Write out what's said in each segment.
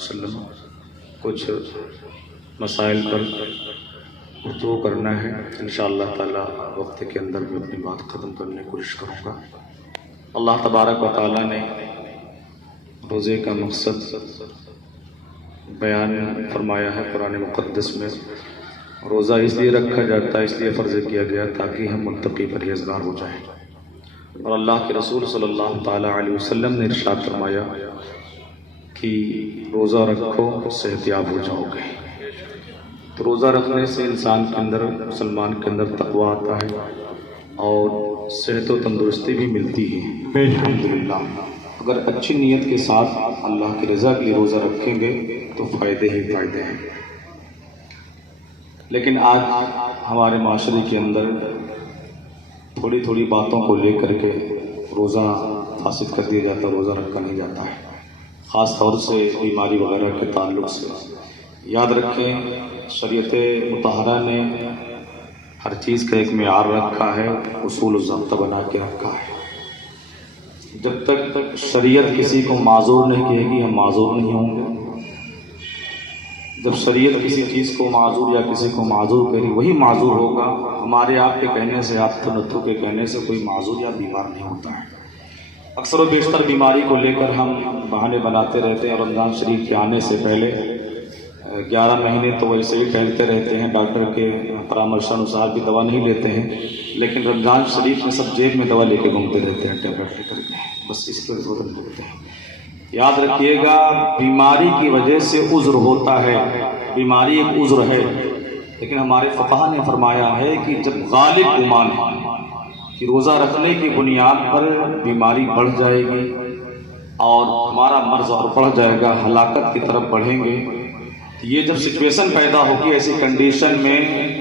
وسلم کچھ مسائل پر گفتگو کرنا ہے۔ انشاءاللہ تعالی وقت کے اندر میں اپنی بات ختم کرنے کی کوشش کروں گا۔ اللہ تبارک و تعالی نے روزے کا مقصد بیان فرمایا ہے قرآن مقدس میں۔ روزہ اس لیے رکھا جاتا ہے، اس لیے فرض کیا گیا تاکہ ہم متقی پرہیزگار ہو جائیں، اور اللہ کے رسول صلی اللہ تعالیٰ علیہ وسلم نے ارشاد فرمایا کہ روزہ رکھو صحت یاب ہو جاؤ گے۔ تو روزہ رکھنے سے انسان کے اندر، مسلمان کے اندر تقویٰ آتا ہے اور صحت و تندرستی بھی ملتی ہے الحمدللہ۔ اگر اچھی نیت کے ساتھ اللہ کی رضا کے لیے روزہ رکھیں گے تو فائدے ہی فائدے ہیں۔ لیکن آج ہمارے معاشرے کے اندر تھوڑی تھوڑی باتوں کو لے کر کے روزہ فاسد کر دیا جاتا ہے، روزہ رکھا نہیں جاتا ہے، خاص طور سے بیماری وغیرہ کے تعلق سے۔ یاد رکھیں شریعت مطہرہ نے ہر چیز کا ایک معیار رکھا ہے، اصول و ضابطہ بنا کے رکھا ہے۔ جب تک شریعت کسی کو معذور نہیں کہے گی ہم معذور نہیں ہوں گے۔ جب شریعت کسی چیز کو معذور یا کسی کو معذور کہے گی وہی معذور ہوگا۔ ہمارے آپ کے کہنے سے، آپ تنتو کے کہنے سے کوئی معذور یا بیمار نہیں ہوتا ہے۔ اکثر و بیشتر بیماری کو لے کر ہم بہانے بناتے رہتے ہیں، اور رمضان شریف کے آنے سے پہلے 11 مہینے تو ویسے ہی ٹہلتے رہتے ہیں، ڈاکٹر کے پرامرش انوسار بھی دوا نہیں لیتے ہیں، لیکن رمضان شریف میں سب جیب میں دوا لے کے گھومتے رہتے ہیں، ٹیبلٹ لے کر کے، بس اس پر زور دیتے ہیں۔ یاد رکھیے گا بیماری کی وجہ سے عذر ہوتا ہے، بیماری ایک عذر ہے، لیکن ہمارے فقہا نے فرمایا ہے کہ جب غالب گمان ہے کہ روزہ رکھنے کی بنیاد پر بیماری بڑھ جائے گی اور ہمارا مرض اور بڑھ جائے گا، ہلاکت کی طرف بڑھیں گے، یہ جب سچویشن پیدا ہوگی، ایسی کنڈیشن میں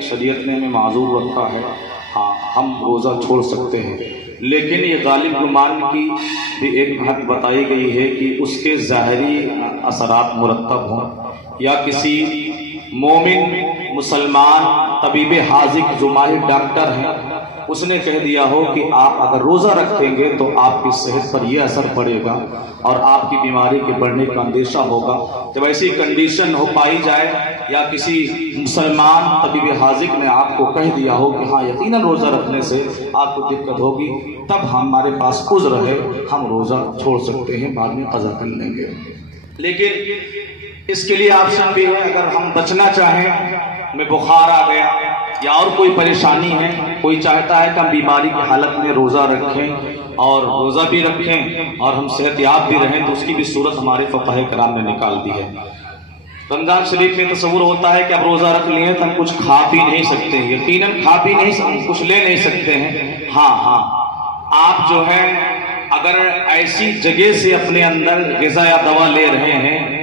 شریعت نے ہمیں معذور رکھا ہے، ہاں ہم روزہ چھوڑ سکتے ہیں۔ لیکن یہ غالب گمان کی بھی ایک حد بتائی گئی ہے کہ اس کے ظاہری اثرات مرتب ہوں، یا کسی مومن مسلمان طبیب حاذق جو ماہر ڈاکٹر ہیں اس نے کہہ دیا ہو کہ آپ اگر روزہ رکھیں گے تو آپ کی صحت پر یہ اثر پڑے گا اور آپ کی بیماری کے بڑھنے کا اندیشہ ہوگا۔ جب ایسی کنڈیشن ہو پائی جائے یا کسی مسلمان طبیب حاذق نے آپ کو کہہ دیا ہو کہ ہاں یقیناً روزہ رکھنے سے آپ کو دقت ہوگی، تب ہمارے پاس عذر ہے، ہم روزہ چھوڑ سکتے ہیں، بعد میں قضا کر لیں گے۔ لیکن اس کے لیے آپشن بھی ہے، اگر ہم بچنا چاہیں، ہمیں بخار آ گیا یا اور کوئی پریشانی ہے، کوئی چاہتا ہے کہ ہم بیماری کی حالت میں روزہ رکھیں اور روزہ بھی رکھیں اور ہم صحت یاب بھی رہیں، تو اس کی بھی صورت ہمارے فقہاء کرام نے نکال دی ہے۔ رمضان شریف میں تصور ہوتا ہے کہ اب روزہ رکھ لیے تو ہم کچھ کھا پی نہیں سکتے ہیں، یقیناً کھا پی نہیں سکتے، کچھ لے نہیں سکتے ہیں۔ ہاں آپ جو ہے اگر ایسی جگہ سے اپنے اندر غذا یا دوا لے رہے ہیں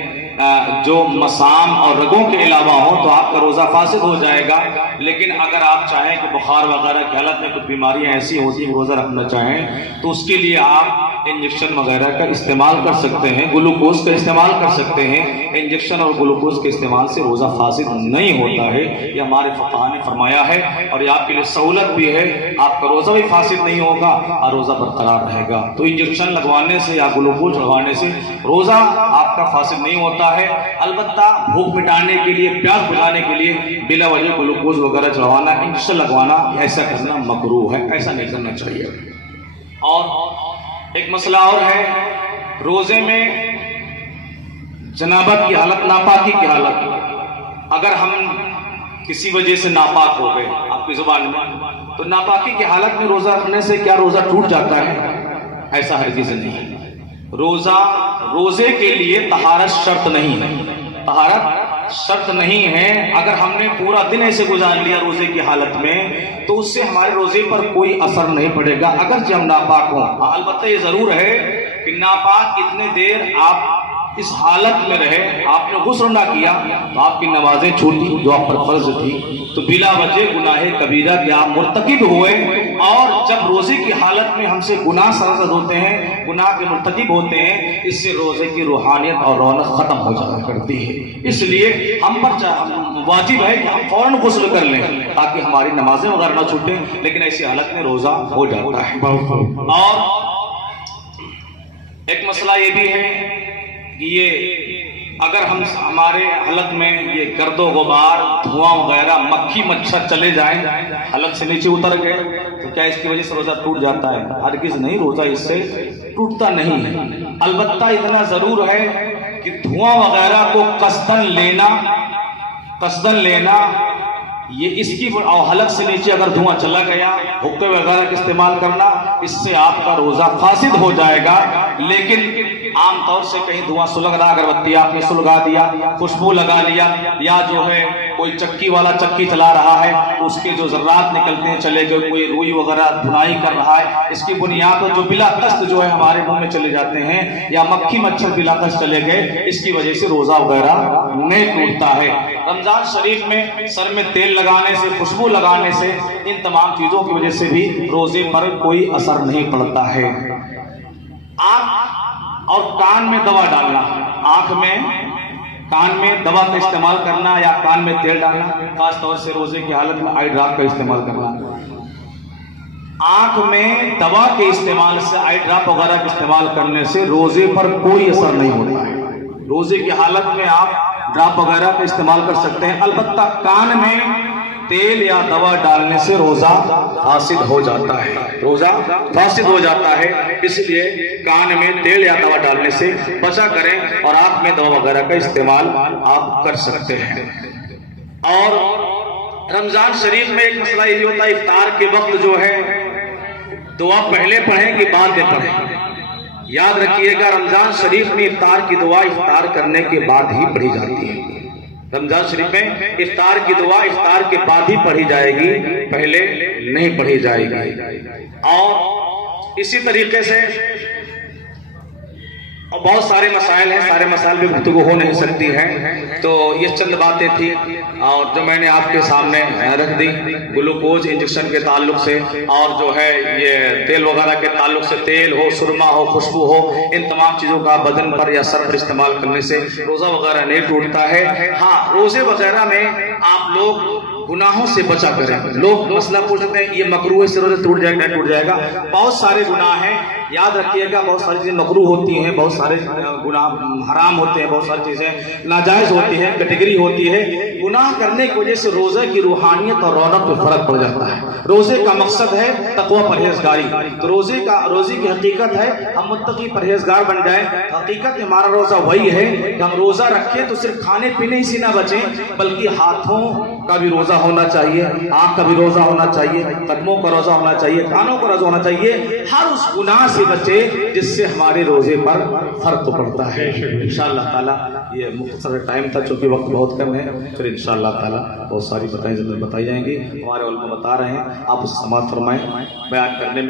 جو مسام اور رگوں کے علاوہ ہوں تو آپ کا روزہ فاسد ہو جائے گا۔ لیکن اگر آپ چاہیں کہ بخار وغیرہ کی حالت میں کچھ بیماریاں ایسی ہوتی ہیں روزہ رکھنا چاہیں تو اس کے لیے آپ انجیکشن وغیرہ کا استعمال کر سکتے ہیں، گلوکوز کا استعمال کر سکتے ہیں۔ انجیکشن اور گلوکوز کے استعمال سے روزہ فاسد نہیں ہوتا ہے، یہ ہمارے فقہاء نے فرمایا ہے، اور یہ آپ کے لیے سہولت بھی ہے، آپ کا روزہ بھی فاسد نہیں ہوگا اور روزہ برقرار رہے گا۔ تو انجیکشن لگوانے سے یا گلوکوز لگوانے سے روزہ آپ کا فاسد نہیں ہوتا ہے۔ البتہ بھوک مٹانے کے لیے، پیاس بجھانے کے لیے بلا وجہ گلوکوز وغیرہ چڑھوانا، انجیکشن لگوانا، ایسا کرنا مکروہ ہے، ایسا نہیں کرنا چاہیے۔ اور ایک مسئلہ اور ہے، روزے میں جنابت کی حالت، ناپاکی کی حالت، اگر ہم کسی وجہ سے ناپاک ہو گئے آپ کی زبان میں، تو ناپاکی کی حالت میں روزہ رکھنے سے کیا روزہ ٹوٹ جاتا ہے؟ ایسا ہرگز نہیں۔ روزے کے لیے طہارت شرط نہیں ہے، طہارت شرط نہیں ہے۔ اگر ہم نے پورا دن ایسے گزار لیا روزے کی حالت میں تو اس سے ہمارے روزے پر کوئی اثر نہیں پڑے گا اگرچہ ہم ناپاک ہوں۔ البتہ یہ ضرور ہے کہ ناپاک اتنے دیر آپ اس حالت میں رہے، آپ نے غسل نہ کیا تو آپ کی نمازیں چھوٹی جو آپ پر فرض تھی، تو بلا وجہ گناہ کبیرہ کے آپ مرتکب ہوئے۔ اور جب روزے کی حالت میں ہم سے گناہ سرزد ہوتے ہیں، گناہ کے مرتکب ہوتے ہیں، اس سے روزے کی روحانیت اور رونق ختم ہو جایا کرتی ہے۔ اس لیے ہم پر واجب ہے کہ ہم فوراً غسل کر لیں تاکہ ہماری نمازیں وغیرہ نہ چھوٹیں، لیکن ایسی حالت میں روزہ ہو جاتا ہے۔ اور ایک مسئلہ یہ بھی ہے کہ یہ اگر ہمارے حلق میں یہ گرد و غبار دھواں وغیرہ مکھی مچھر چلے جائیں حلق سے نیچے اتر گئے تو کیا اس کی وجہ سے روزہ ٹوٹ جاتا ہے؟ ہرگز نہیں، روزہ اس سے ٹوٹتا نہیں ہے۔ البتہ اتنا ضرور ہے کہ دھواں وغیرہ کو قصدن لینا یہ اس کی، اور حلق سے نیچے اگر دھواں چلا گیا، حقے وغیرہ کا استعمال کرنا، اس سے آپ کا روزہ فاسد ہو جائے گا۔ لیکن عام طور سے کہیں دھواں سلگ رہا، اگربتی آپ نے سلگا دیا، خوشبو لگا لیا، یا جو ہے کوئی چکی والا چکی چلا رہا ہے اس کے جو ذرات نکلتے ہیں چلے گئے، کوئی روئی وغیرہ بھنائی کر رہا ہے، اس کی بنیاد پر جو بلا قصد جو ہے ہمارے منہ میں چلے جاتے ہیں، یا مکھی مچھر بلا قصد چلے گئے، اس کی وجہ سے روزہ وغیرہ نہیں ٹوٹتا ہے۔ رمضان شریف میں سر میں تیل لگانے سے، خوشبو لگانے سے، ان تمام چیزوں کی وجہ سے بھی روزے پر کوئی اثر نہیں پڑتا ہے۔ آنکھ اور کان میں دوا ڈالنا، کان میں دوا کا استعمال کرنا یا کان میں تیل ڈالنا، خاص طور سے روزے کی حالت میں آئی ڈراپ کا استعمال کرنا۔ آنکھ میں دوا کے استعمال سے، آئی ڈراپ وغیرہ کے استعمال کرنے سے روزے پر کوئی اثر نہیں ہوتا ہے۔ روزے کی حالت میں آپ ڈراپ وغیرہ کا استعمال کر سکتے ہیں، البتہ کان میں تیل یا دوا ڈالنے سے روزہ فاسد ہو جاتا ہے، اس لیے کان میں تیل یا دوا ڈالنے سے بچا کریں، اور آنکھ میں دوا وغیرہ کا استعمال آپ کر سکتے ہیں۔ اور رمضان شریف میں ایک مسئلہ یہ ہوتا ہے، افطار کے وقت جو ہے دعا پہلے پڑھیں کہ بعد میں پڑھیں؟ یاد رکھیے گا، رمضان شریف میں افطار کی دعا افطار کرنے کے بعد ہی پڑھی جاتی ہے۔ رمضان شریف میں افطار کی دعا افطار کے بعد ہی پڑھی جائے گی، پہلے نہیں پڑھی جائے گی۔ اور اسی طریقے سے بہت سارے مسائل ہیں، سارے مسائل بھی گفتگو ہو نہیں سکتی ہے، تو یہ چند باتیں تھی اور جو میں نے آپ کے سامنے رکھ دی گلوکوز انجیکشن کے تعلق سے، اور جو ہے یہ تیل وغیرہ کے تعلق سے، تیل ہو، سرما ہو، خوشبو ہو، ان تمام چیزوں کا بدن پر یا سر پر استعمال کرنے سے روزہ وغیرہ نہیں ٹوٹتا ہے۔ ہاں، روزے وغیرہ میں آپ لوگ گناہوں سے بچا کریں۔ لوگ مسئلہ پوچھتے ہیں یہ مکروہ ہے، اس سے روزہ ٹوٹ جائے گا، نہیں ٹوٹ جائے گا؟ بہت سارے گناہ ہیں، یاد رکھیے گا، بہت ساری چیزیں مکروہ ہوتی ہیں، بہت سارے گناہ حرام ہوتے ہیں، بہت ساری چیزیں ناجائز ہوتی ہیں، کیٹیگری ہوتی ہے۔ گناہ کرنے کی وجہ سے روزے کی روحانیت اور رونق پہ فرق پڑ جاتا ہے۔ روزے کا مقصد ہے تقوی، پرہیزگاری، تو روزے کی حقیقت ہے ہم متقی پرہیزگار بن جائیں۔ حقیقت ہمارا روزہ وہی ہے کہ ہم روزہ رکھیں تو صرف کھانے پینے ہی سے نہ بچیں، بلکہ ہاتھوں کا بھی روزہ ہونا چاہیے، آنکھ کا بھی روزہ ہونا چاہیے، قدموں کا روزہ ہونا چاہیے، کانوں کا روزہ ہونا چاہیے، ہر اس گناہ سے بچے جس سے ہمارے روزے پر فرق پڑتا ہے۔ انشاءاللہ تعالیٰ یہ مختصر ٹائم تھا، چونکہ وقت بہت کم ہے، پھر انشاءاللہ تعالیٰ بہت ساری باتیں بتائی جائیں گی، ہمارے علماء بتا رہے ہیں، آپ اس سے سماعت فرمائیں۔ بیان کرنے میں